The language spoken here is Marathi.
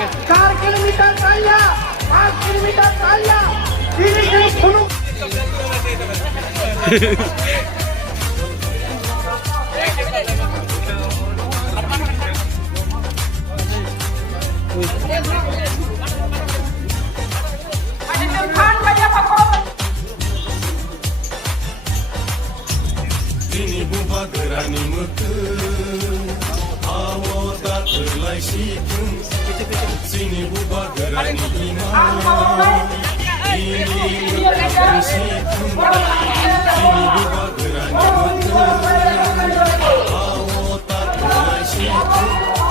4 किलोमीटर चालल्या, 5 किलोमीटर चालल्या, 3 kilometre Sini buba gerani mutu, awo tak terlai situ. Sini buba gerani iman, ini mutu situ. Sini buba gerani mutu, awo tak terlai situ.